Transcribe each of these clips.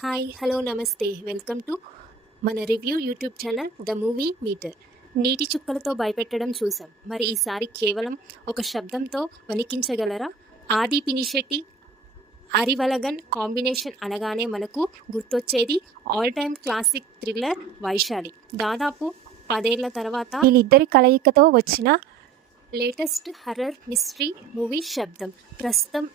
Hi hello నమస్తే welcome to మన review YouTube channel the movie meter. నీటి చుక్కలతో భయపెట్టడం చూసాం, మరి ఈసారి కేవలం ఒక శబ్దంతో వణికించగలరా? ఆది పినిశెట్టి అరివలగన్ కాంబినేషన్ అనగానే మనకు గుర్తొచ్చేది all time classic thriller Vaishali. దాదాపు 10 ఏళ్ల తర్వాత వీళ్ళిద్దరి కలయికతో వచ్చిన లేటెస్ట్ హర్రర్ మిస్టరీ మూవీ శబ్దం. ప్రస్తుతం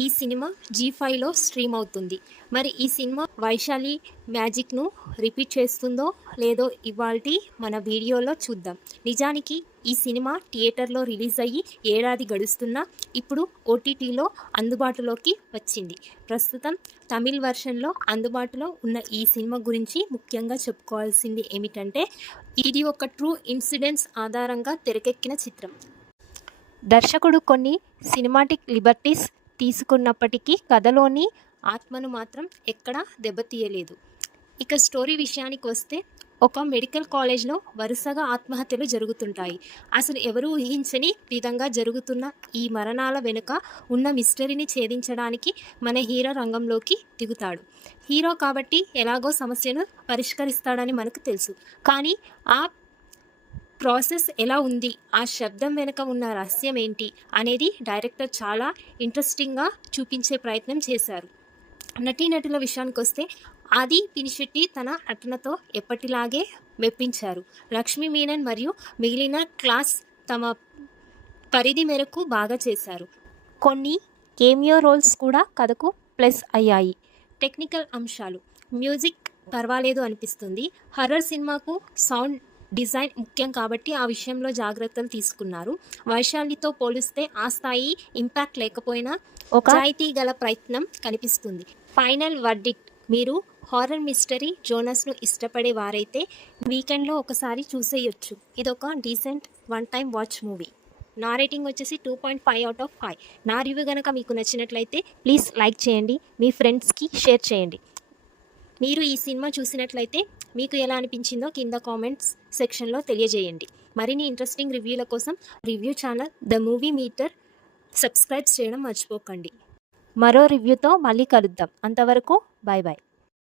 ఈ సినిమా G5లో స్ట్రీమ్ అవుతుంది. మరి ఈ సినిమా వైశాలి మ్యాజిక్ను రిపీట్ చేస్తుందో లేదో ఇవాల్టి మన వీడియోలో చూద్దాం. నిజానికి ఈ సినిమా థియేటర్లో రిలీజ్ అయ్యి ఏడాది గడుస్తున్నా ఇప్పుడు OTTలో అందుబాటులోకి వచ్చింది. ప్రస్తుతం తమిళ్ వెర్షన్లో అందుబాటులో ఉన్న ఈ సినిమా గురించి ముఖ్యంగా చెప్పుకోవాల్సింది ఏమిటంటే, ఇది ఒక ట్రూ ఇన్సిడెంట్స్ ఆధారంగా తెరకెక్కిన చిత్రం. దర్శకుడు కొన్ని సినిమాటిక్ లిబర్టీస్ తీసుకున్నప్పటికీ కథలోని ఆత్మను మాత్రం ఎక్కడా దెబ్బతీయలేదు. ఇక స్టోరీ విషయానికి వస్తే, ఒక మెడికల్ కాలేజ్లో వరుసగా ఆత్మహత్యలు జరుగుతుంటాయి. అసలు ఎవరూ ఊహించని విధంగా జరుగుతున్న ఈ మరణాల వెనుక ఉన్న మిస్టరీని ఛేదించడానికి మన హీరో రంగంలోకి దిగుతాడు. హీరో కాబట్టి ఎలాగో సమస్యను పరిష్కరిస్తాడని మనకు తెలుసు. కానీ ఆ ప్రాసెస్ ఎలా ఉంది, ఆ శబ్దం వెనుక ఉన్న రహస్యం ఏంటి అనేది డైరెక్టర్ చాలా ఇంట్రెస్టింగ్గా చూపించే ప్రయత్నం చేశారు. నటీనటుల విషయానికి వస్తే, ఆది పినిశెట్టి తన నటనతో ఎప్పటిలాగే మెప్పించారు. లక్ష్మీ మీనన్ మరియు మిగిలిన క్లాస్ తమ పరిధి మేరకు బాగా చేశారు. కొన్ని కేమియో రోల్స్ కూడా కథకు ప్లస్ అయ్యాయి. టెక్నికల్ అంశాలు, మ్యూజిక్ పర్వాలేదు అనిపిస్తుంది. హర్రర్ సినిమాకు సౌండ్ డిజైన్ ముఖ్యం కాబట్టి ఆ విషయంలో జాగ్రత్తలు తీసుకున్నారు. వైశాలితో పోలిస్తే ఆ స్థాయి ఇంపాక్ట్ లేకపోయినా ఒక నిజాయితీ గల ప్రయత్నం కనిపిస్తుంది. ఫైనల్ వర్డిక్ట్, మీరు హారర్ మిస్టరీ జోనర్స్ను ఇష్టపడే వారైతే వీకెండ్లో ఒకసారి చూసేయొచ్చు. ఇదొక decent one time watch movie. నా రేటింగ్ వచ్చేసి 2.5/5. నా రివ్యూ కనుక మీకు నచ్చినట్లయితే ప్లీజ్ లైక్ చేయండి, మీ ఫ్రెండ్స్కి షేర్ చేయండి. మీరు ఈ సినిమా చూసినట్లయితే మీకు ఎలా అనిపించిందో కింద కామెంట్స్ సెక్షన్లో తెలియజేయండి. మరిన్ని ఇంట్రెస్టింగ్ రివ్యూల కోసం review channel the movie meter subscribe చేయడం మర్చిపోకండి. మరో రివ్యూతో మళ్ళీ కలుద్దాం. అంతవరకు బాయ్ బాయ్.